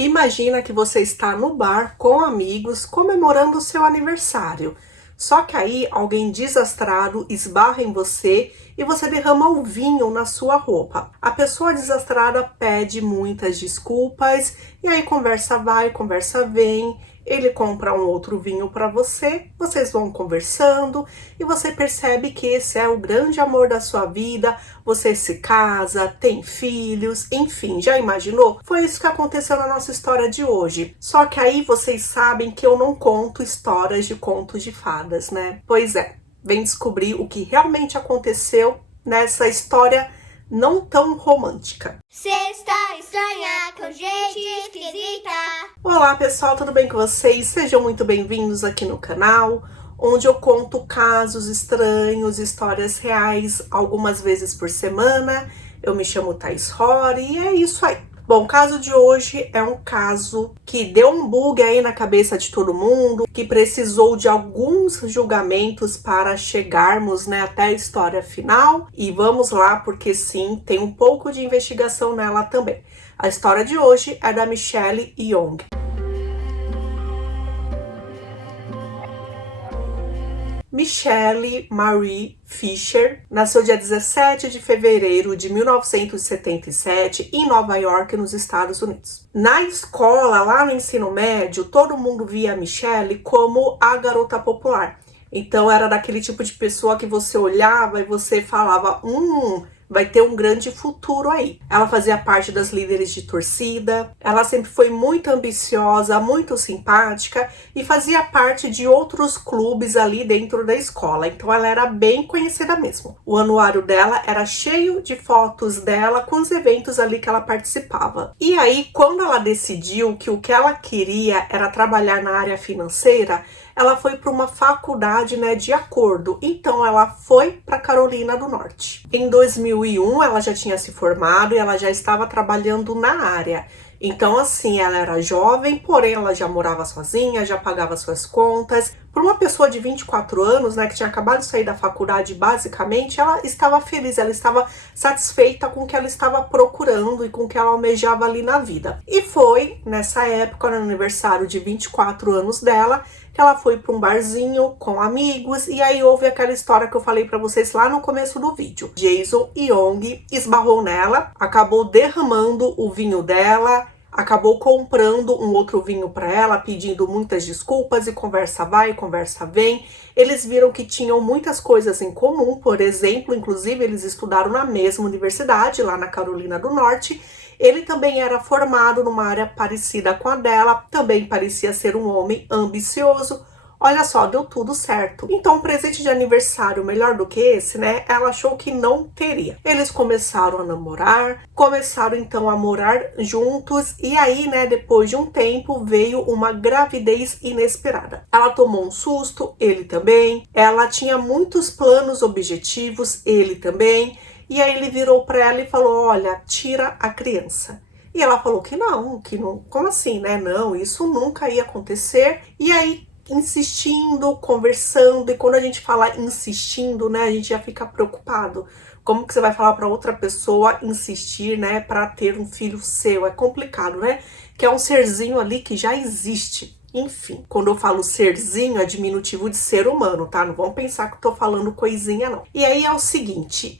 Imagina que você está no bar com amigos comemorando o seu aniversário. Só que aí alguém desastrado esbarra em você e você derrama o vinho na sua roupa. A pessoa desastrada pede muitas desculpas e aí conversa vai, conversa vem. Ele compra um outro vinho para você, vocês vão conversando e você percebe que esse é o grande amor da sua vida. Você se casa, tem filhos, enfim, já imaginou? Foi isso que aconteceu na nossa história de hoje. Só que aí vocês sabem que eu não conto histórias de contos de fadas, né? Pois é, vem descobrir o que realmente aconteceu nessa história não tão romântica. Sexta estranha com gente esquisita. Olá pessoal, tudo bem com vocês? Sejam muito bem-vindos aqui no canal, onde eu conto casos estranhos, histórias reais, algumas vezes por semana. Eu me chamo Thais Rory e é isso aí. Bom, o caso de hoje é um caso que deu um bug aí na cabeça de todo mundo, que precisou de alguns julgamentos para chegarmos, até a história final. E vamos lá, porque sim, tem um pouco de investigação nela também. A história de hoje é da Michelle Young. Michelle Marie Fisher nasceu dia 17 de fevereiro de 1977 em Nova York, nos Estados Unidos. Na escola, lá no ensino médio, todo mundo via a Michelle como a garota popular. Então era daquele tipo de pessoa que você olhava e você falava, vai ter um grande futuro aí. Ela fazia parte das líderes de torcida, ela sempre foi muito ambiciosa, muito simpática e fazia parte de outros clubes ali dentro da escola. Então ela era bem conhecida mesmo. O anuário dela era cheio de fotos dela com os eventos ali que ela participava. E aí, quando ela decidiu que o que ela queria era trabalhar na área financeira, ela foi para uma faculdade, de acordo. Então ela foi para Carolina do Norte. Em 2001 ela já tinha se formado e ela já estava trabalhando na área. Então assim, ela era jovem, porém ela já morava sozinha, já pagava suas contas. Para uma pessoa de 24 anos, que tinha acabado de sair da faculdade, basicamente, ela estava feliz, ela estava satisfeita com o que ela estava procurando e com o que ela almejava ali na vida. E foi nessa época, no aniversário de 24 anos dela, que ela foi para um barzinho com amigos e aí houve aquela história que eu falei para vocês lá no começo do vídeo. Jason Young esbarrou nela, acabou derramando o vinho dela, acabou comprando um outro vinho para ela, pedindo muitas desculpas e conversa vai, conversa vem. Eles viram que tinham muitas coisas em comum, por exemplo, inclusive eles estudaram na mesma universidade, lá na Carolina do Norte. Ele também era formado numa área parecida com a dela, também parecia ser um homem ambicioso. Olha só, deu tudo certo. Então, um presente de aniversário melhor do que esse, ela achou que não teria. Eles começaram a namorar, começaram então a morar juntos e aí, depois de um tempo, veio uma gravidez inesperada. Ela tomou um susto, ele também. Ela tinha muitos planos objetivos, ele também. E aí ele virou para ela e falou, olha, tira a criança. E ela falou que não, como assim, Não, isso nunca ia acontecer. E aí, insistindo, conversando, e quando a gente fala insistindo, a gente já fica preocupado. Como que você vai falar para outra pessoa insistir, para ter um filho seu? É complicado, Que é um serzinho ali que já existe. Enfim, quando eu falo serzinho, é diminutivo de ser humano, tá? Não vão pensar que eu tô falando coisinha, não. E aí é o seguinte,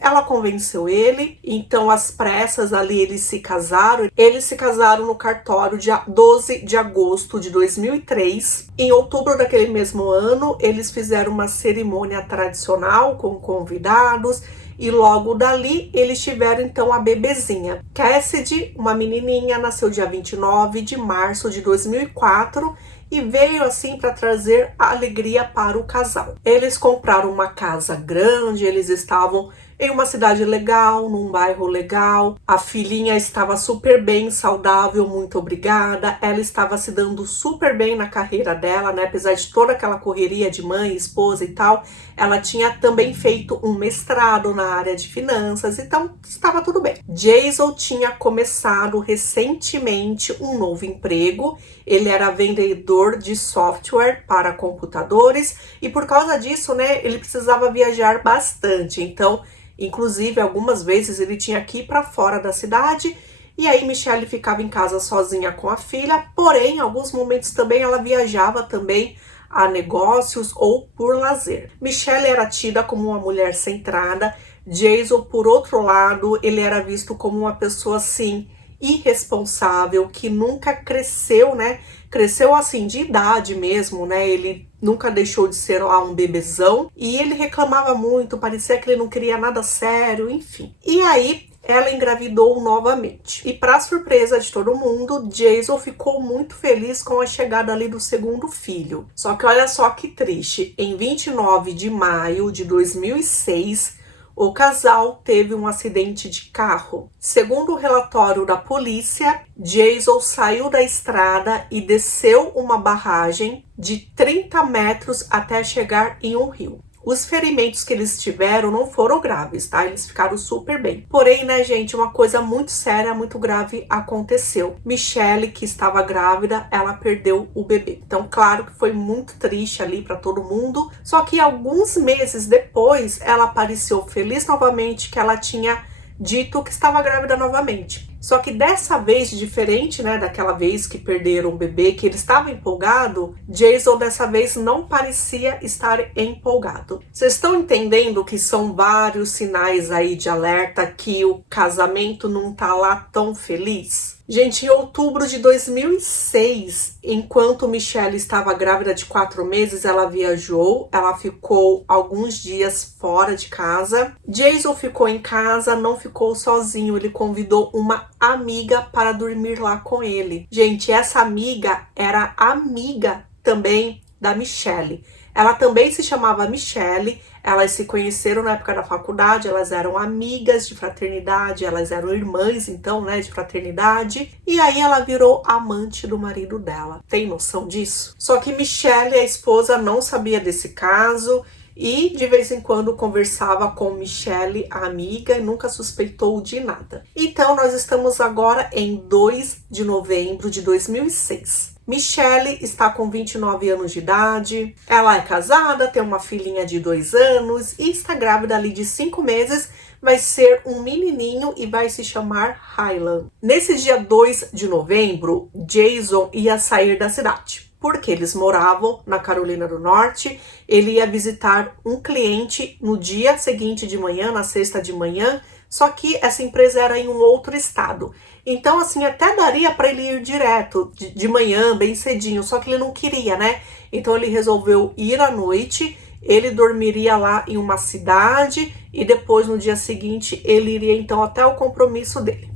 ela convenceu ele, então às pressas ali eles se casaram. Eles se casaram no cartório dia 12 de agosto de 2003. Em outubro daquele mesmo ano, eles fizeram uma cerimônia tradicional com convidados. E logo dali, eles tiveram então a bebezinha. Cassidy, uma menininha, nasceu dia 29 de março de 2004 e veio assim para trazer alegria para o casal. Eles compraram uma casa grande, eles estavam em uma cidade legal, num bairro legal. A filhinha estava super bem, saudável, muito obrigada. Ela estava se dando super bem na carreira dela, apesar de toda aquela correria de mãe, esposa e tal. Ela tinha também feito um mestrado na área de finanças, então estava tudo bem. Jason tinha começado recentemente um novo emprego. Ele era vendedor de software para computadores e por causa disso, ele precisava viajar bastante. Então, inclusive, algumas vezes ele tinha que ir para fora da cidade E aí Michelle ficava em casa sozinha com a filha, porém, em alguns momentos também ela viajava também a negócios ou por lazer. Michelle era tida como uma mulher centrada. Jason, por outro lado, ele era visto como uma pessoa assim irresponsável, que nunca cresceu, né? Cresceu assim de idade mesmo, né? Ele nunca deixou de ser lá um bebezão e ele reclamava muito, parecia que ele não queria nada sério, enfim. E aí ela engravidou novamente. E para surpresa de todo mundo, Jason ficou muito feliz com a chegada ali do segundo filho. Só que olha só que triste, em 29 de maio de 2006, o casal teve um acidente de carro. Segundo o relatório da polícia, Jason saiu da estrada e desceu uma barragem de 30 metros até chegar em um rio. Os ferimentos que eles tiveram não foram graves, tá? Eles ficaram super bem. Porém, né, gente, uma coisa muito séria, muito grave aconteceu. Michelle, que estava grávida, ela perdeu o bebê. Então, claro que foi muito triste ali para todo mundo. Só que alguns meses depois, ela apareceu feliz novamente que ela tinha dito que estava grávida novamente. Só que dessa vez, diferente, né, daquela vez que perderam o bebê, que ele estava empolgado, Jason dessa vez não parecia estar empolgado. Vocês estão entendendo que são vários sinais aí de alerta que o casamento não tá lá tão feliz? Gente, em outubro de 2006, enquanto Michelle estava grávida de 4 meses, ela viajou, ela ficou alguns dias fora de casa. Jason ficou em casa, não ficou sozinho, ele convidou uma amiga para dormir lá com ele. Gente, essa amiga era amiga também da Michelle. Ela também se chamava Michelle, elas se conheceram na época da faculdade, elas eram amigas de fraternidade, elas eram irmãs, então, né, de fraternidade. E aí ela virou amante do marido dela. Tem noção disso? Só que Michelle, a esposa, não sabia desse caso e de vez em quando conversava com Michelle, a amiga, e nunca suspeitou de nada. Então, nós estamos agora em 2 de novembro de 2006. Michelle está com 29 anos de idade, ela é casada, tem uma filhinha de 2 anos e está grávida ali de 5 meses, vai ser um menininho e vai se chamar Hylan. Nesse dia 2 de novembro, Jason ia sair da cidade, porque eles moravam na Carolina do Norte, ele ia visitar um cliente no dia seguinte de manhã, na sexta de manhã, só que essa empresa era em um outro estado. Então, assim, até daria para ele ir direto, de manhã, bem cedinho, só que ele não queria, né? Então, ele resolveu ir à noite, ele dormiria lá em uma cidade e depois, no dia seguinte, ele iria, então, até o compromisso dele.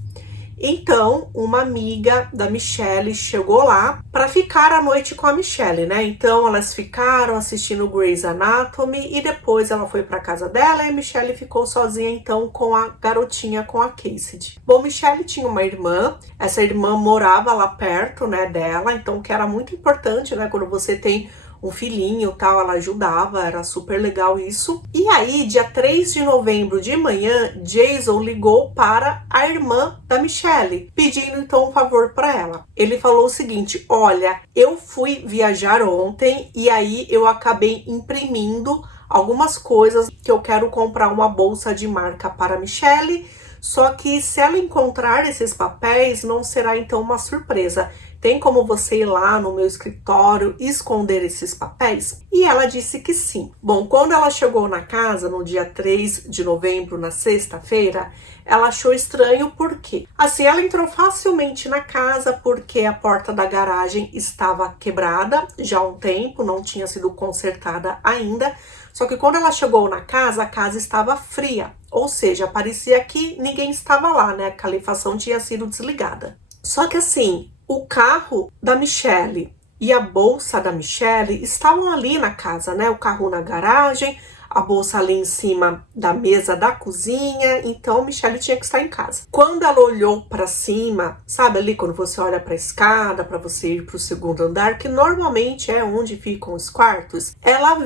Então, uma amiga da Michelle chegou lá para ficar à noite com a Michelle, né? Então, elas ficaram assistindo Grey's Anatomy e depois ela foi para casa dela e a Michelle ficou sozinha, então, com a garotinha, com a Cassidy. Bom, Michelle tinha uma irmã, essa irmã morava lá perto, né, dela, então, que era muito importante, né, quando você tem um filhinho e tal, ela ajudava, era super legal isso. E aí, dia 3 de novembro de manhã, Jason ligou para a irmã da Michelle, pedindo então um favor para ela. Ele falou o seguinte: olha, eu fui viajar ontem e aí eu acabei imprimindo algumas coisas que eu quero comprar uma bolsa de marca para a Michelle, só que se ela encontrar esses papéis, não será então uma surpresa. Tem como você ir lá no meu escritório e esconder esses papéis? E ela disse que sim. Bom, quando ela chegou na casa, no dia 3 de novembro, na sexta-feira, ela achou estranho porque, assim, ela entrou facilmente na casa porque a porta da garagem estava quebrada já há um tempo, não tinha sido consertada ainda. Só que quando ela chegou na casa, a casa estava fria, ou seja, parecia que ninguém estava lá, né? A calefação tinha sido desligada. Só que assim, o carro da Michelle e a bolsa da Michelle estavam ali na casa, né? O carro na garagem, a bolsa ali em cima da mesa da cozinha, então Michelle tinha que estar em casa. Quando ela olhou para cima, sabe ali quando você olha para a escada, para você ir para o segundo andar, que normalmente é onde ficam os quartos, ela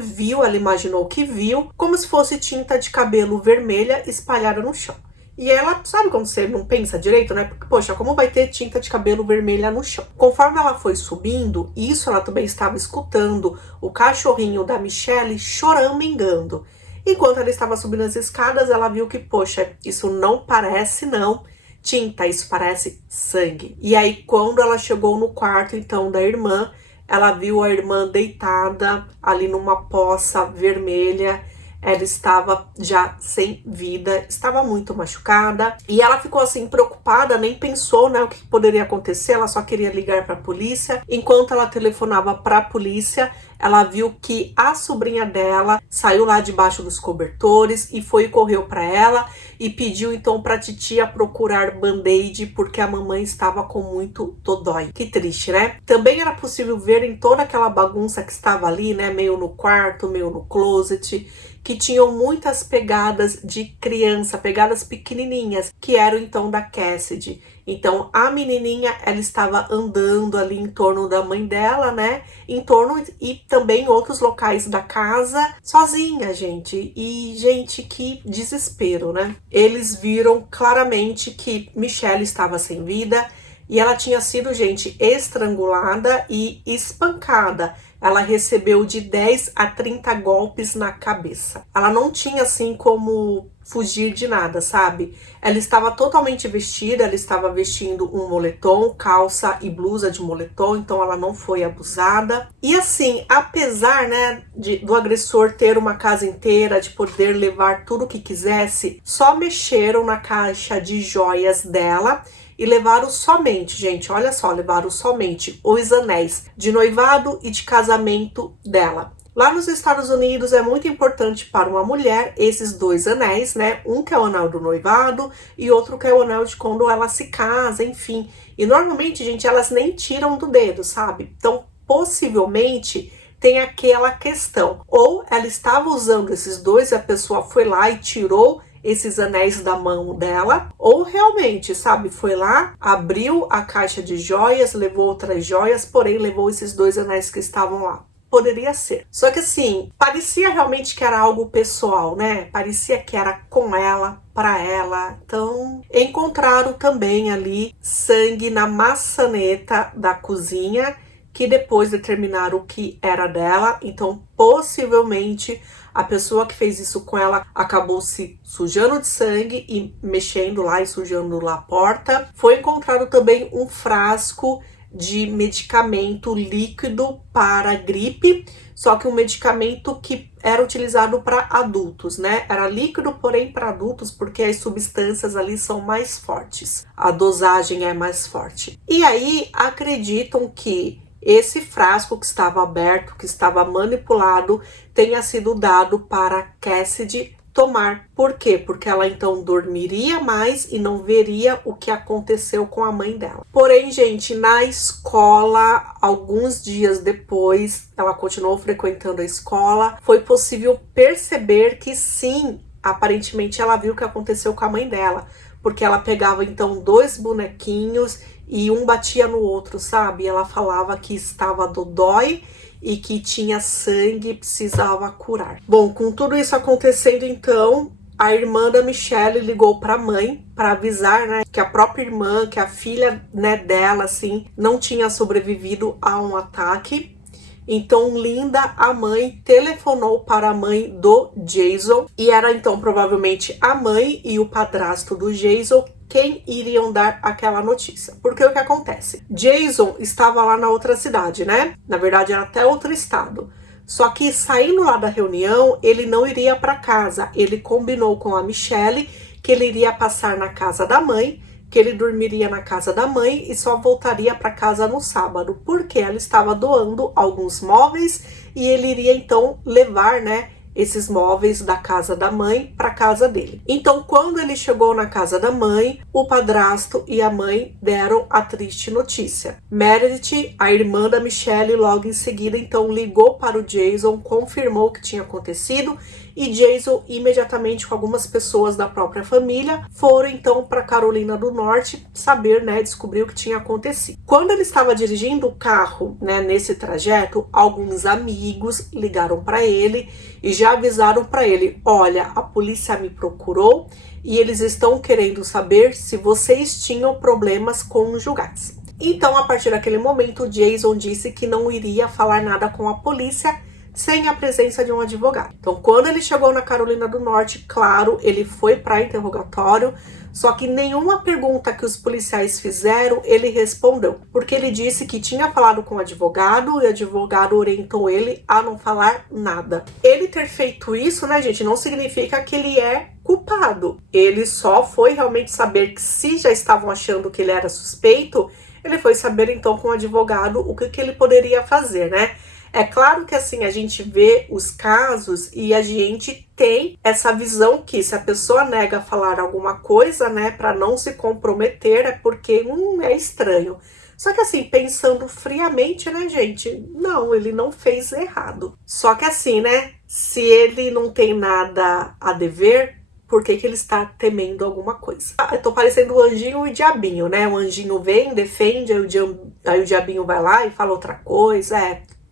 imaginou que viu como se fosse tinta de cabelo vermelha espalhada no chão. E ela, sabe quando você não pensa direito, né? Porque, poxa, como vai ter tinta de cabelo vermelha no chão? Conforme ela foi subindo, isso ela também estava escutando o cachorrinho da Michelle choramingando. Enquanto ela estava subindo as escadas, ela viu que, poxa, isso não parece não Tinta, isso parece sangue. E aí, quando ela chegou no quarto, então, da irmã, ela viu a irmã deitada ali numa poça vermelha. Ela estava já sem vida, estava muito machucada. E ela ficou assim preocupada, nem pensou, né, o que poderia acontecer. Ela só queria ligar para a polícia. Enquanto ela telefonava para a polícia, ela viu que a sobrinha dela saiu lá debaixo dos cobertores e correu para ela e pediu então para a titia procurar band-aid porque a mamãe estava com muito dodói. Que triste, né? Também era possível ver em toda aquela bagunça que estava ali, né, meio no quarto, meio no closet, que tinham muitas pegadas de criança, pegadas pequenininhas, que eram então da Cassidy. Então a menininha, ela estava andando ali em torno da mãe dela, né? Em torno e também em outros locais da casa, sozinha, gente. E, gente, que desespero, né? Eles viram claramente que Michelle estava sem vida e ela tinha sido, gente, estrangulada e espancada. Ela recebeu de 10 a 30 golpes na cabeça. Ela não tinha, assim, como fugir de nada, sabe? Ela estava totalmente vestida, ela estava vestindo um moletom, calça e blusa de moletom, então ela não foi abusada. E assim, apesar, né, do agressor ter uma casa inteira, de poder levar tudo o que quisesse, só mexeram na caixa de joias dela e levaram somente, gente, olha só, levaram somente os anéis de noivado e de casamento dela. Lá nos Estados Unidos é muito importante para uma mulher esses dois anéis, né? Um que é o anel do noivado e outro que é o anel de quando ela se casa, enfim. E normalmente, gente, elas nem tiram do dedo, sabe? Então, possivelmente tem aquela questão. Ou ela estava usando esses dois e a pessoa foi lá e tirou esses anéis da mão dela, ou realmente, sabe, foi lá, abriu a caixa de joias, levou outras joias, porém levou esses dois anéis que estavam lá. Poderia ser. Só que assim, parecia realmente que era algo pessoal, né? Parecia que era com ela, para ela. Então, encontraram também ali sangue na maçaneta da cozinha, que depois determinaram que era dela. Então, possivelmente, a pessoa que fez isso com ela acabou se sujando de sangue e mexendo lá e sujando lá a porta. Foi encontrado também um frasco de medicamento líquido para gripe, só que um medicamento que era utilizado para adultos, né? Era líquido, porém para adultos, porque as substâncias ali são mais fortes, a dosagem é mais forte. E aí acreditam que esse frasco que estava aberto, que estava manipulado, tenha sido dado para Cassidy tomar. Por quê? Porque ela então dormiria mais e não veria o que aconteceu com a mãe dela. Porém, gente, na escola, alguns dias depois, ela continuou frequentando a escola, foi possível perceber que sim, aparentemente ela viu o que aconteceu com a mãe dela, porque ela pegava então dois bonequinhos e um batia no outro, sabe? Ela falava que estava dodói e que tinha sangue e precisava curar. Bom, com tudo isso acontecendo, então, a irmã da Michelle ligou para a mãe para avisar, né, que a própria irmã, que a filha, né, dela, assim, não tinha sobrevivido a um ataque. Então, Linda, a mãe, telefonou para a mãe do Jason e era então provavelmente a mãe e o padrasto do Jason quem iriam dar aquela notícia. Porque o que acontece? Jason estava lá na outra cidade, né? Na verdade, era até outro estado. Só que saindo lá da reunião, ele não iria para casa. Ele combinou com a Michelle que ele iria passar na casa da mãe, que ele dormiria na casa da mãe e só voltaria para casa no sábado, porque ela estava doando alguns móveis e ele iria então levar, né, esses móveis da casa da mãe para casa dele. Então, quando ele chegou na casa da mãe, o padrasto e a mãe deram a triste notícia. Meredith, a irmã da Michelle, logo em seguida, então ligou para o Jason, confirmou o que tinha acontecido e Jason, imediatamente com algumas pessoas da própria família, foram então para Carolina do Norte saber, né, descobrir o que tinha acontecido. Quando ele estava dirigindo o carro, né, nesse trajeto, alguns amigos ligaram para ele e já avisaram para ele: olha, a polícia me procurou e eles estão querendo saber se vocês tinham problemas conjugais. Então, a partir daquele momento, Jason disse que não iria falar nada com a polícia sem a presença de um advogado. Então, quando ele chegou na Carolina do Norte, claro, ele foi para interrogatório, só que nenhuma pergunta que os policiais fizeram, ele respondeu, porque ele disse que tinha falado com o advogado e o advogado orientou ele a não falar nada. Ele ter feito isso, né, gente, não significa que ele é culpado. Ele só foi realmente saber que, se já estavam achando que ele era suspeito, ele foi saber então com o advogado o que ele poderia fazer, né? É claro que assim, a gente vê os casos e a gente tem essa visão que, se a pessoa nega falar alguma coisa, né, para não se comprometer, é porque é estranho. Só que assim, pensando friamente, né, gente, não, ele não fez errado. Só que assim, né, se ele não tem nada a dever, por que ele está temendo alguma coisa? Eu tô parecendo o anjinho e o diabinho, né? O anjinho vem, defende, aí o diabinho vai lá e fala outra coisa,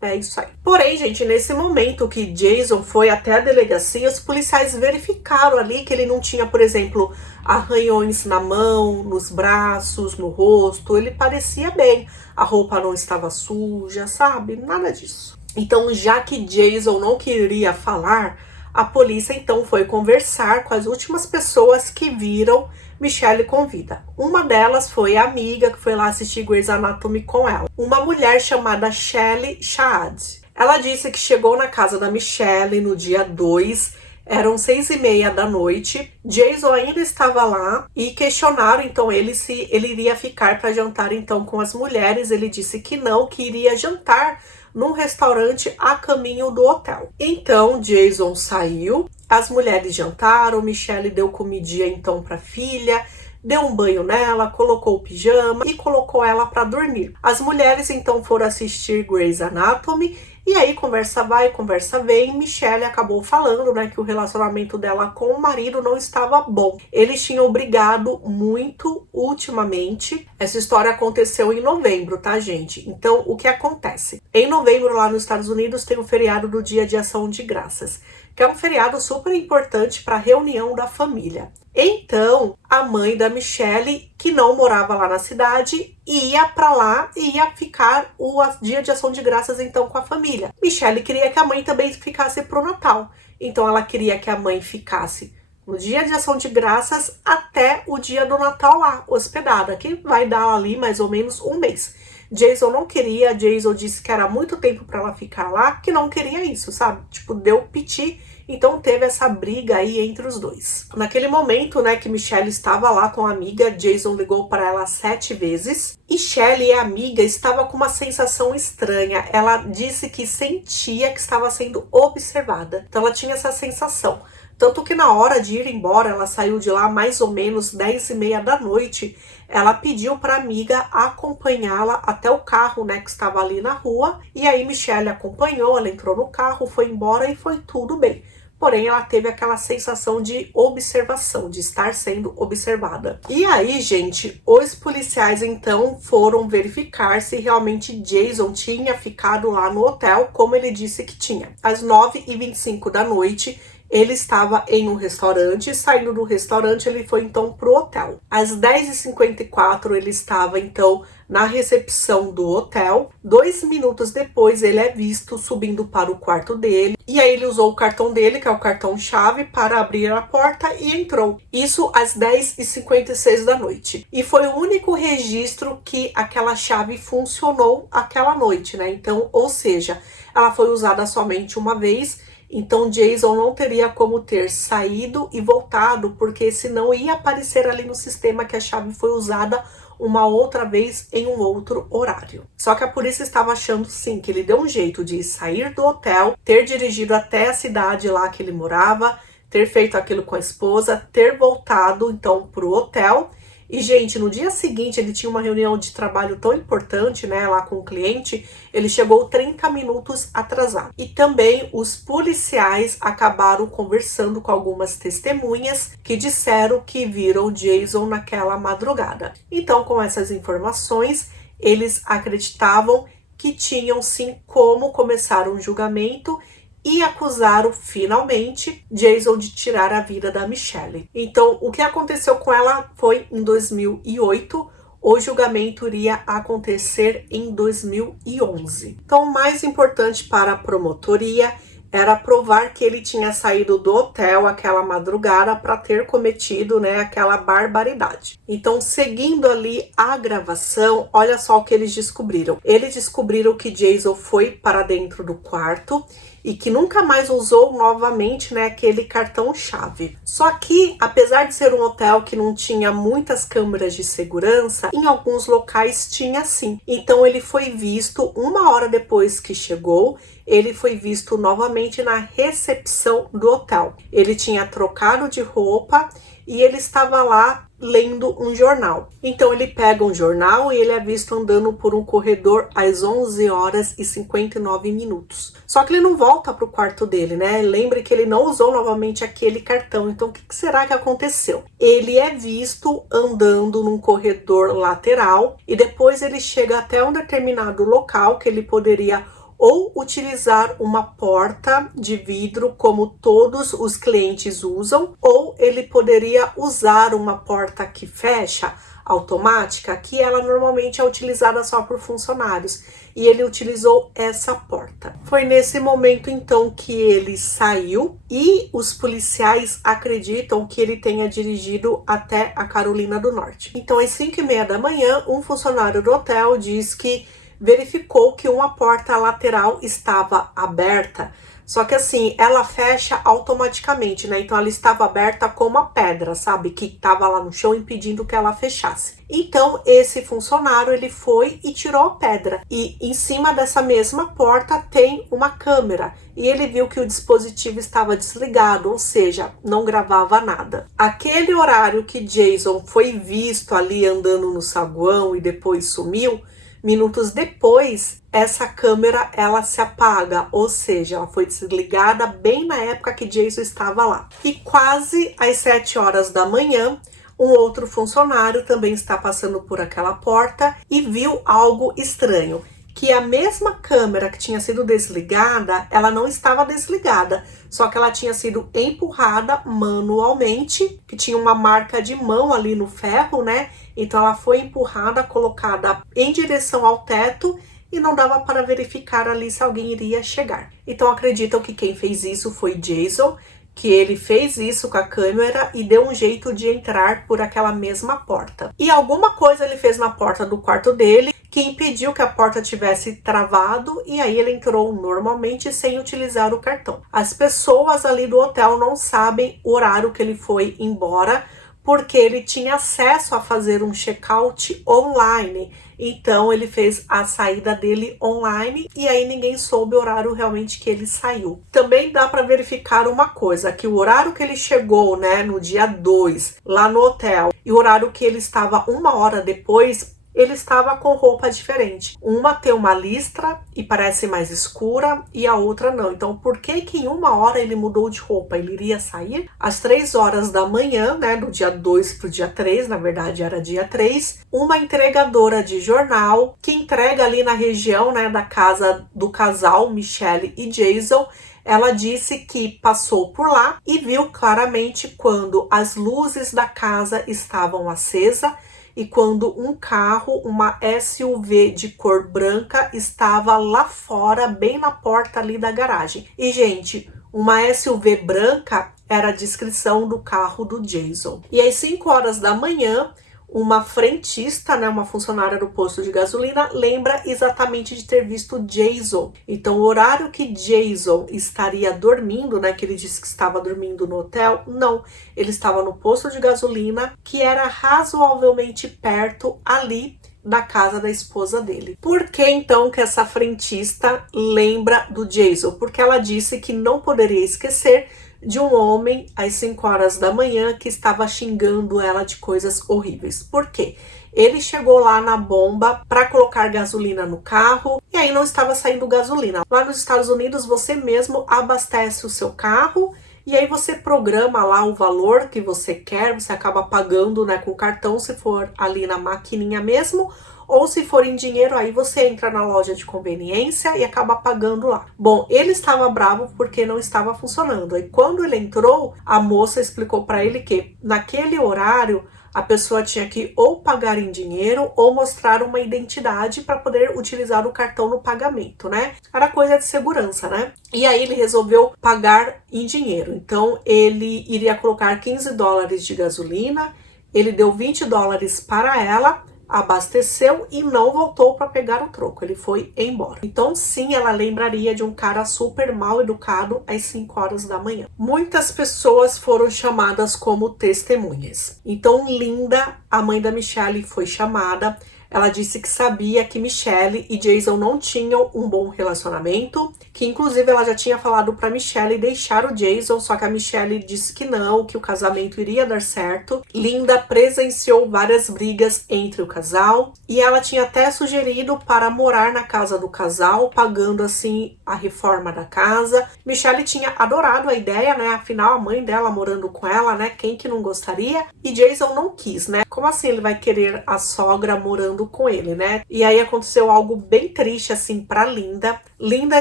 é isso aí. Porém, gente, nesse momento que Jason foi até a delegacia, os policiais verificaram ali que ele não tinha, por exemplo, arranhões na mão, nos braços, no rosto. Ele parecia bem. A roupa não estava suja, sabe? Nada disso. Então, já que Jason não queria falar, a polícia então foi conversar com as últimas pessoas que viram Michelle com vida. Uma delas foi a amiga que foi lá assistir Grey's Anatomy com ela. Uma mulher chamada Shelly Shaad. Ela disse que chegou na casa da Michelle no dia 2, eram 6:30 da noite. Jason ainda estava lá e questionaram então ele se ele iria ficar para jantar então com as mulheres. Ele disse que não, que iria jantar num restaurante a caminho do hotel. Então Jason saiu, as mulheres jantaram, Michelle deu comidinha então para a filha, deu um banho nela, colocou o pijama e colocou ela para dormir. As mulheres então foram assistir Grey's Anatomy e aí conversa vai, conversa vem. Michelle acabou falando, né, que o relacionamento dela com o marido não estava bom. Eles tinham brigado muito ultimamente. Essa história aconteceu em novembro, tá, gente? Então, o que acontece? Em novembro, lá nos Estados Unidos, tem o feriado do Dia de Ação de Graças, que é um feriado super importante para a reunião da família. Então, a mãe da Michelle, que não morava lá na cidade, ia para lá e ia ficar o Dia de Ação de Graças então com a família. Michelle queria que a mãe também ficasse pro Natal. Então, ela queria que a mãe ficasse no Dia de Ação de Graças até o dia do Natal lá, hospedada, que vai dar ali mais ou menos um mês. Jason não queria, Jason disse que era muito tempo para ela ficar lá, que não queria isso, sabe? Tipo, deu piti. Então teve essa briga aí entre os dois. Naquele momento, né, que Michelle estava lá com a amiga, Jason ligou para ela 7 vezes. E Shelly, a amiga, estava com uma sensação estranha. Ela disse que sentia que estava sendo observada. Então ela tinha essa sensação. Tanto que na hora de ir embora, ela saiu de lá mais ou menos 10:30 da noite. Ela pediu para a amiga acompanhá-la até o carro, né, que estava ali na rua. E aí Michelle acompanhou, ela entrou no carro, foi embora e foi tudo bem. Porém, ela teve aquela sensação de observação, de estar sendo observada. E aí, gente, os policiais então foram verificar se realmente Jason tinha ficado lá no hotel, como ele disse que tinha. Às 9:25 da noite, ele estava em um restaurante, saindo do restaurante, ele foi então pro hotel. Às 10:54, ele estava então na recepção do hotel. 2 minutos depois, ele é visto subindo para o quarto dele. E aí ele usou o cartão dele, que é o cartão-chave, para abrir a porta e entrou. Isso às 10:56 da noite. E foi o único registro que aquela chave funcionou aquela noite, né? Então, ou seja, ela foi usada somente uma vez. Então Jason não teria como ter saído e voltado, porque senão ia aparecer ali no sistema que a chave foi usada uma outra vez em um outro horário. Só que a polícia estava achando sim que ele deu um jeito de sair do hotel, ter dirigido até a cidade lá que ele morava, ter feito aquilo com a esposa, ter voltado então pro hotel. E, gente, no dia seguinte ele tinha uma reunião de trabalho tão importante, né, lá com o cliente, ele chegou 30 minutos atrasado. E também os policiais acabaram conversando com algumas testemunhas que disseram que viram Jason naquela madrugada. Então, com essas informações, eles acreditavam que tinham sim como começar um julgamento e acusaram finalmente Jason de tirar a vida da Michelle. Então, o que aconteceu com ela foi em 2008, o julgamento iria acontecer em 2011. Então, o mais importante para a promotoria era provar que ele tinha saído do hotel aquela madrugada para ter cometido, né, aquela barbaridade. Então, seguindo ali a gravação, olha só o que eles descobriram. Eles descobriram que Jason foi para dentro do quarto e que nunca mais usou novamente, né, aquele cartão-chave. Só que, apesar de ser um hotel que não tinha muitas câmeras de segurança, em alguns locais tinha sim. Então ele foi visto 1 hora depois que chegou, ele foi visto novamente na recepção do hotel. Ele tinha trocado de roupa e ele estava lá lendo um jornal. Então ele pega um jornal e ele é visto andando por um corredor às 11h59. Só que ele não volta para o quarto dele, né? Lembre que ele não usou novamente aquele cartão. Então o que será que aconteceu? Ele é visto andando num corredor lateral e depois ele chega até um determinado local que ele poderia ou utilizar uma porta de vidro como todos os clientes usam, ou ele poderia usar uma porta que fecha automática, que ela normalmente é utilizada só por funcionários, e ele utilizou essa porta. Foi nesse momento então que ele saiu e os policiais acreditam que ele tenha dirigido até a Carolina do Norte. Então às 5h30 da manhã, um funcionário do hotel diz que verificou que uma porta lateral estava aberta, só que assim, ela fecha automaticamente, né? Então ela estava aberta como uma pedra, sabe? Que estava lá no chão impedindo que ela fechasse. Então esse funcionário, ele foi e tirou a pedra. E em cima dessa mesma porta tem uma câmera. E ele viu que o dispositivo estava desligado, ou seja, não gravava nada. Aquele horário que Jason foi visto ali andando no saguão e depois sumiu, minutos depois, essa câmera ela se apaga, ou seja, ela foi desligada bem na época que Jason estava lá. E quase às 7h da manhã, um outro funcionário também está passando por aquela porta e viu algo estranho, que a mesma câmera que tinha sido desligada, ela não estava desligada, só que ela tinha sido empurrada manualmente, que tinha uma marca de mão ali no ferro, né? Então ela foi empurrada, colocada em direção ao teto e não dava para verificar ali se alguém iria chegar. Então acreditam que quem fez isso foi Jason, que ele fez isso com a câmera e deu um jeito de entrar por aquela mesma porta. E alguma coisa ele fez na porta do quarto dele que impediu que a porta tivesse travado e aí ele entrou normalmente sem utilizar o cartão. As pessoas ali do hotel não sabem o horário que ele foi embora, porque ele tinha acesso a fazer um check-out online. Então ele fez a saída dele online e aí ninguém soube o horário realmente que ele saiu. Também dá para verificar uma coisa, que o horário que ele chegou, né, no dia 2, lá no hotel, e o horário que ele estava 1 hora depois, ele estava com roupa diferente. Uma tem uma listra e parece mais escura e a outra não. Então, por que que em 1 hora ele mudou de roupa? Ele iria sair às 3h da manhã, né? Do dia 2 para o dia 3, na verdade era dia 3. Uma entregadora de jornal que entrega ali na região, né, da casa do casal, Michelle e Jason. Ela disse que passou por lá e viu claramente quando as luzes da casa estavam acesas e quando um carro, uma SUV de cor branca, estava lá fora, bem na porta ali da garagem. E, gente, uma SUV branca era a descrição do carro do Jason. E às 5h da manhã, uma frentista, né, uma funcionária do posto de gasolina, lembra exatamente de ter visto Jason. Então, o horário que Jason estaria dormindo, né, que ele disse que estava dormindo no hotel, não. Ele estava no posto de gasolina, que era razoavelmente perto ali da casa da esposa dele. Por que então que essa frentista lembra do Jason? Porque ela disse que não poderia esquecer de um homem às 5h da manhã que estava xingando ela de coisas horríveis. Por quê? Ele chegou lá na bomba para colocar gasolina no carro e aí não estava saindo gasolina. Lá nos Estados Unidos você mesmo abastece o seu carro e aí você programa lá o valor que você quer, você acaba pagando, né, com cartão se for ali na maquininha mesmo, ou se for em dinheiro, aí você entra na loja de conveniência e acaba pagando lá. Bom, ele estava bravo porque não estava funcionando. E quando ele entrou, a moça explicou para ele que naquele horário a pessoa tinha que ou pagar em dinheiro ou mostrar uma identidade para poder utilizar o cartão no pagamento, né? Era coisa de segurança, né? E aí ele resolveu pagar em dinheiro. Então ele iria colocar $15 de gasolina, ele deu $20 para ela, abasteceu e não voltou para pegar o troco, ele foi embora. Então sim, ela lembraria de um cara super mal educado às 5 horas da manhã. Muitas pessoas foram chamadas como testemunhas. Então Linda, a mãe da Michelle, foi chamada. Ela disse que sabia que Michelle e Jason não tinham um bom relacionamento, que inclusive ela já tinha falado para Michelle deixar o Jason, só que a Michelle disse que não, que o casamento iria dar certo. Linda presenciou várias brigas entre o casal e ela tinha até sugerido para morar na casa do casal, pagando assim a reforma da casa. Michelle tinha adorado a ideia, né? Afinal, a mãe dela morando com ela, né? Quem que não gostaria? E Jason não quis, né? Como assim ele vai querer a sogra morando com ele, né? E aí aconteceu algo bem triste assim para Linda. Linda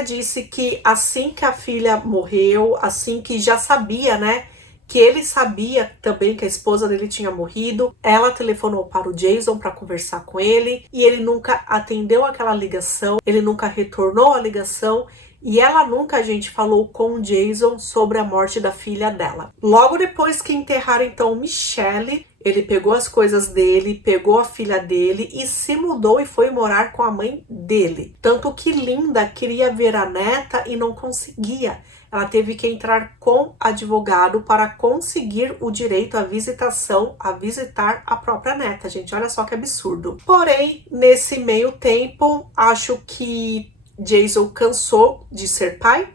disse que assim que a filha morreu, assim que já sabia, né, que ele sabia também que a esposa dele tinha morrido, ela telefonou para o Jason para conversar com ele e ele nunca atendeu aquela ligação, ele nunca retornou a ligação. E ela nunca, gente, falou com o Jason sobre a morte da filha dela. Logo depois que enterraram, então, Michelle, ele pegou as coisas dele, pegou a filha dele e se mudou e foi morar com a mãe dele. Tanto que Linda queria ver a neta e não conseguia. Ela teve que entrar com advogado para conseguir o direito à visitação, a visitar a própria neta, gente. Olha só que absurdo. Porém, nesse meio tempo, acho que Jason cansou de ser pai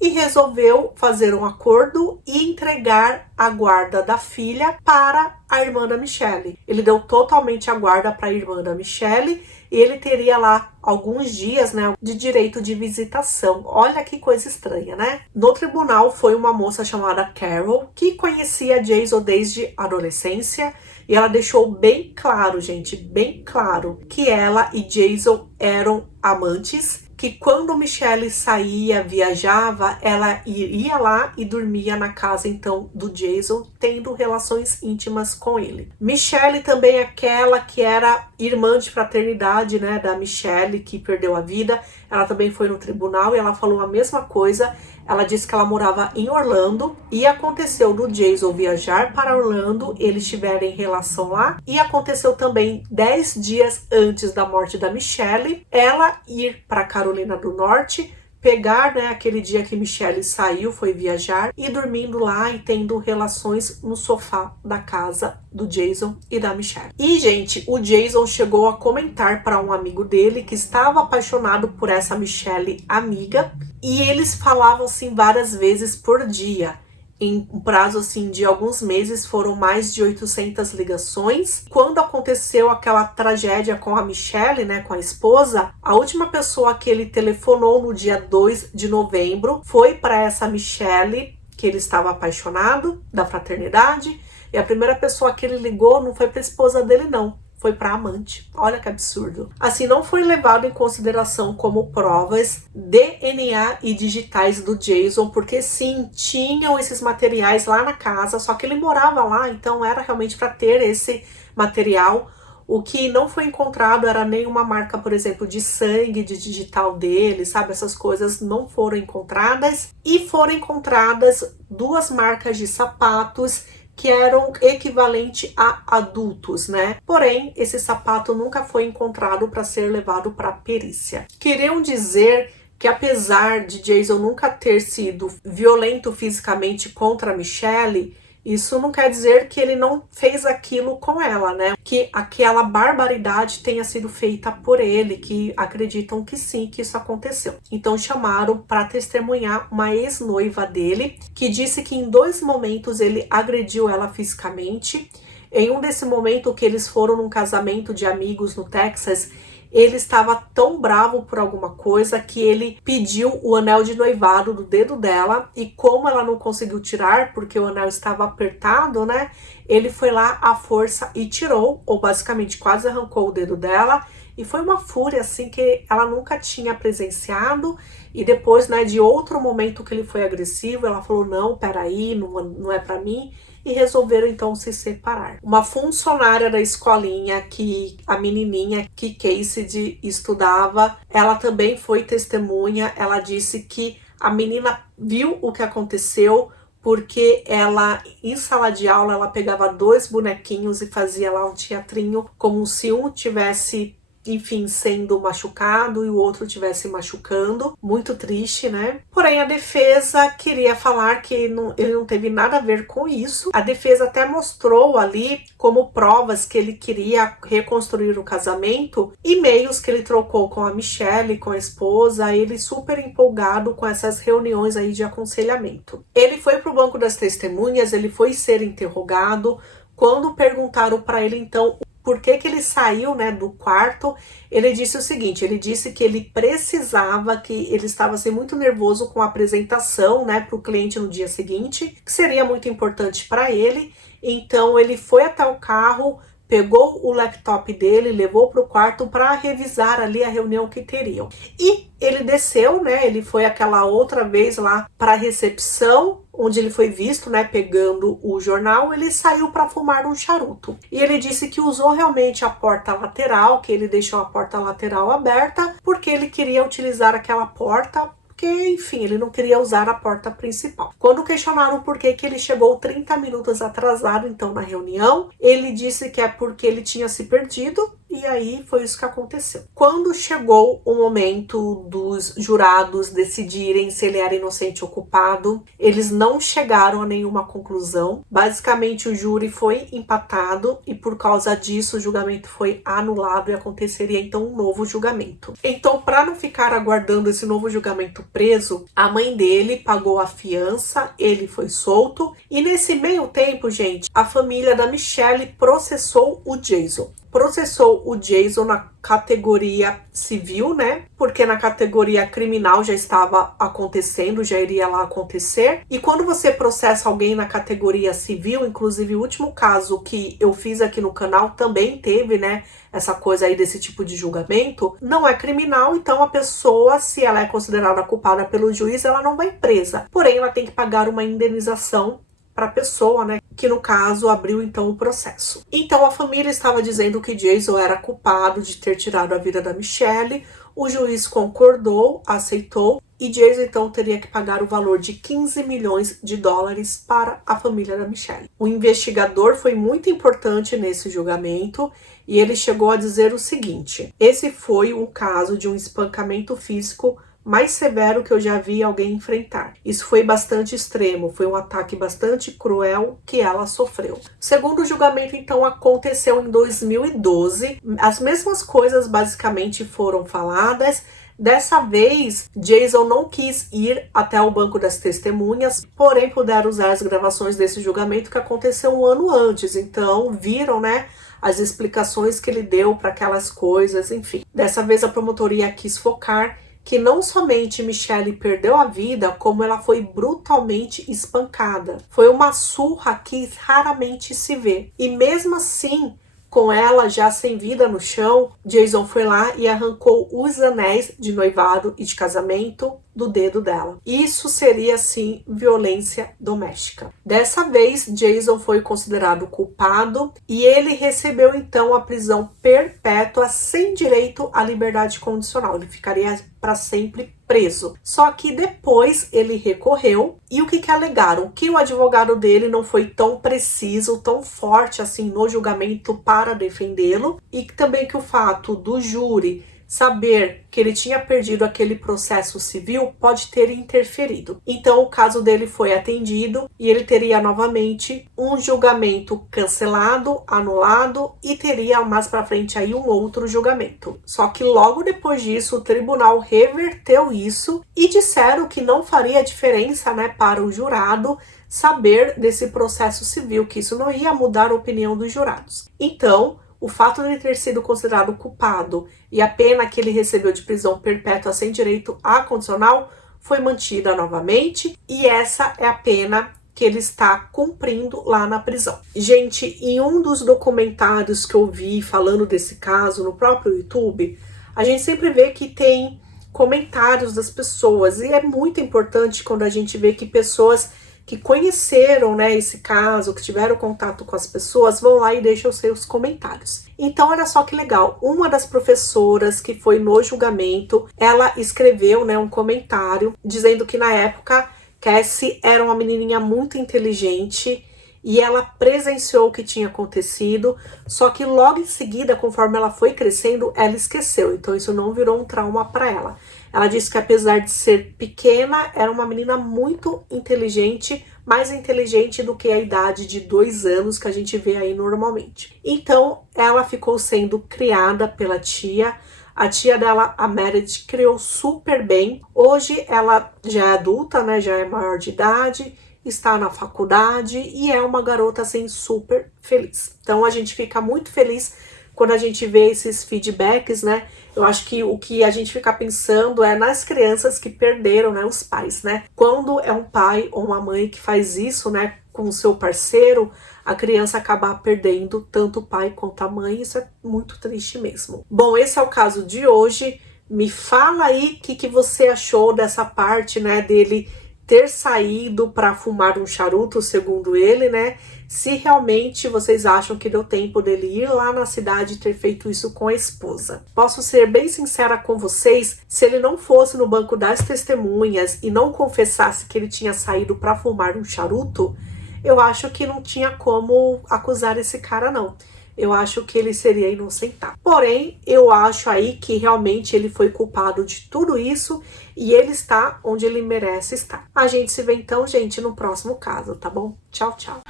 e resolveu fazer um acordo e entregar a guarda da filha para a irmã da Michelle. Ele deu totalmente a guarda para a irmã da Michelle e ele teria lá alguns dias, né, de direito de visitação. Olha que coisa estranha, né? No tribunal foi uma moça chamada Carol que conhecia Jason desde a adolescência e ela deixou bem claro, gente, bem claro que ela e Jason eram amantes, que quando Michelle saía, viajava, ela iria lá e dormia na casa então do Jason, tendo relações íntimas com ele. Michelle também é aquela que era irmã de fraternidade, né, da Michelle, que perdeu a vida. Ela também foi no tribunal e ela falou a mesma coisa. Ela disse que ela morava em Orlando e aconteceu do Jason viajar para Orlando, eles tiverem relação lá, e aconteceu também 10 dias antes da morte da Michelle, ela ir para Carolina do Norte, pegar, né, aquele dia que Michelle saiu, foi viajar, e dormindo lá e tendo relações no sofá da casa do Jason e da Michelle. E, gente, o Jason chegou a comentar para um amigo dele que estava apaixonado por essa Michelle amiga, e eles falavam assim várias vezes por dia. Em um prazo assim de alguns meses foram mais de 800 ligações. Quando aconteceu aquela tragédia com a Michelle, né, com a esposa, a última pessoa que ele telefonou no dia 2 de novembro foi para essa Michelle, que ele estava apaixonado, da fraternidade, e a primeira pessoa que ele ligou não foi para a esposa dele não, foi para amante. Olha que absurdo. Assim, não foi levado em consideração como provas DNA e digitais do Jason, porque sim, tinham esses materiais lá na casa, só que ele morava lá, então era realmente para ter esse material. O que não foi encontrado era nenhuma marca, por exemplo, de sangue, de digital dele, sabe? Essas coisas não foram encontradas. E foram encontradas 2 marcas de sapatos que eram equivalente a adultos, né? Porém, esse sapato nunca foi encontrado para ser levado para perícia. Queriam dizer que apesar de Jason nunca ter sido violento fisicamente contra a Michelle, isso não quer dizer que ele não fez aquilo com ela, né? Que aquela barbaridade tenha sido feita por ele, que acreditam que sim, que isso aconteceu. Então chamaram para testemunhar uma ex-noiva dele, que disse que em 2 momentos ele agrediu ela fisicamente. Em um desse momento que eles foram num casamento de amigos no Texas, ele estava tão bravo por alguma coisa que ele pediu o anel de noivado do dedo dela, e como ela não conseguiu tirar porque o anel estava apertado, né, ele foi lá à força e tirou, ou basicamente quase arrancou o dedo dela, e foi uma fúria assim que ela nunca tinha presenciado. E depois, né, de outro momento que ele foi agressivo, ela falou, não, peraí, não é pra mim. e resolveram então se separar. Uma funcionária da escolinha que a menininha que Cassidy estudava, ela também foi testemunha. Ela disse que a menina viu o que aconteceu, porque ela, em sala de aula, ela pegava 2 bonequinhos e fazia lá um teatrinho, como se um tivesse, enfim, sendo machucado e o outro tivesse machucando. Muito triste, né? Porém, a defesa queria falar que ele não teve nada a ver com isso. A defesa até mostrou ali, como provas, que ele queria reconstruir o casamento, e-mails que ele trocou com a Michelle, com a esposa, ele super empolgado com essas reuniões aí de aconselhamento. Ele foi para o banco das testemunhas, ele foi ser interrogado. Quando perguntaram para ele, então, por que ele saiu, né, do quarto, ele disse o seguinte: ele disse que ele precisava, que ele estava assim, muito nervoso com a apresentação, né, para o cliente no dia seguinte, que seria muito importante para ele. Então ele foi até o carro, pegou o laptop dele, levou para o quarto para revisar ali a reunião que teriam. E ele desceu, né, ele foi aquela outra vez lá para a recepção, onde ele foi visto, né, pegando o jornal. Ele saiu para fumar um charuto. E ele disse que usou realmente a porta lateral, que ele deixou a porta lateral aberta, porque ele queria utilizar aquela porta, porque, enfim, ele não queria usar a porta principal. Quando questionaram por que ele chegou 30 minutos atrasado, então, na reunião, ele disse que é porque ele tinha se perdido, e aí foi isso que aconteceu. Quando chegou o momento dos jurados decidirem se ele era inocente ou culpado, eles não chegaram a nenhuma conclusão. Basicamente, o júri foi empatado e por causa disso o julgamento foi anulado e aconteceria então um novo julgamento. Então, para não ficar aguardando esse novo julgamento preso, a mãe dele pagou a fiança, ele foi solto, e nesse meio tempo, gente, a família da Michelle processou o Jason. Processou o Jason na categoria civil, né? Porque na categoria criminal já estava acontecendo, já iria lá acontecer. E quando você processa alguém na categoria civil, inclusive o último caso que eu fiz aqui no canal também teve, né, essa coisa aí desse tipo de julgamento, não é criminal, então a pessoa, se ela é considerada culpada pelo juiz, ela não vai presa. Porém, ela tem que pagar uma indenização para a pessoa, né, que no caso abriu então o processo. Então a família estava dizendo que Jason era culpado de ter tirado a vida da Michelle. O juiz concordou, aceitou, e Jason então teria que pagar o valor de 15 milhões de dólares para a família da Michelle. O investigador foi muito importante nesse julgamento e ele chegou a dizer o seguinte: esse foi um caso de um espancamento físico mais severo que eu já vi alguém enfrentar. Isso foi bastante extremo, foi um ataque bastante cruel que ela sofreu. Segundo o julgamento, então, aconteceu em 2012. As mesmas coisas basicamente foram faladas. Dessa vez, Jason não quis ir até o banco das testemunhas, porém puderam usar as gravações desse julgamento que aconteceu um ano antes. Então, viram, né, as explicações que ele deu para aquelas coisas, enfim. Dessa vez, a promotoria quis focar que não somente Michelle perdeu a vida, como ela foi brutalmente espancada. Foi uma surra que raramente se vê. E mesmo assim, com ela já sem vida no chão, Jason foi lá e arrancou os anéis de noivado e de casamento do dedo dela. Isso seria, sim, violência doméstica. Dessa vez, Jason foi considerado culpado e ele recebeu, então, a prisão perpétua sem direito à liberdade condicional. Ele ficaria para sempre preso. Só que depois ele recorreu e o que alegaram? Que o advogado dele não foi tão preciso, tão forte assim no julgamento para defendê-lo, e também que o fato do júri saber que ele tinha perdido aquele processo civil pode ter interferido. Então o caso dele foi atendido e ele teria novamente um julgamento cancelado, anulado, e teria mais para frente aí um outro julgamento. Só que logo depois disso o tribunal reverteu isso e disseram que não faria diferença, né, para o jurado saber desse processo civil, que isso não ia mudar a opinião dos jurados. Então, o fato de ele ter sido considerado culpado e a pena que ele recebeu de prisão perpétua sem direito à condicional foi mantida novamente, e essa é a pena que ele está cumprindo lá na prisão. Gente, em um dos documentários que eu vi falando desse caso no próprio YouTube, a gente sempre vê que tem comentários das pessoas, e é muito importante quando a gente vê que pessoas que conheceram, né, esse caso, que tiveram contato com as pessoas, vão lá e deixam os seus comentários. Então, olha só que legal, uma das professoras que foi no julgamento, ela escreveu, né, um comentário dizendo que na época Cassie era uma menininha muito inteligente e ela presenciou o que tinha acontecido, só que logo em seguida, conforme ela foi crescendo, ela esqueceu. Então isso não virou um trauma para ela. Ela disse que apesar de ser pequena, era uma menina muito inteligente, mais inteligente do que a idade de 2 anos que a gente vê aí normalmente. Então ela ficou sendo criada pela tia. A tia dela, a Meredith, criou super bem. Hoje ela já é adulta, né? Já é maior de idade, está na faculdade e é uma garota assim super feliz. Então a gente fica muito feliz quando a gente vê esses feedbacks, né? Eu acho que o que a gente fica pensando é nas crianças que perderam, né, os pais, né? Quando é um pai ou uma mãe que faz isso, né, com o seu parceiro, a criança acabar perdendo tanto o pai quanto a mãe. Isso é muito triste mesmo. Bom, esse é o caso de hoje. Me fala aí o que você achou dessa parte, né, dele ter saído para fumar um charuto, segundo ele, né? Se realmente vocês acham que deu tempo dele ir lá na cidade e ter feito isso com a esposa. Posso ser bem sincera com vocês, se ele não fosse no banco das testemunhas e não confessasse que ele tinha saído para fumar um charuto, eu acho que não tinha como acusar esse cara, não. Eu acho que ele seria inocentado. Porém, eu acho aí que realmente ele foi culpado de tudo isso e ele está onde ele merece estar. A gente se vê então, gente, no próximo caso, tá bom? Tchau, tchau.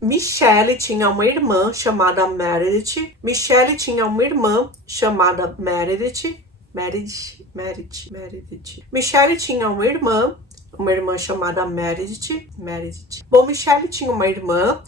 Michelle tinha uma irmã chamada Meredith. Michelle tinha uma irmã chamada Meredith. Michelle tinha uma irmã chamada Meredith. Bom, Michelle tinha uma irmã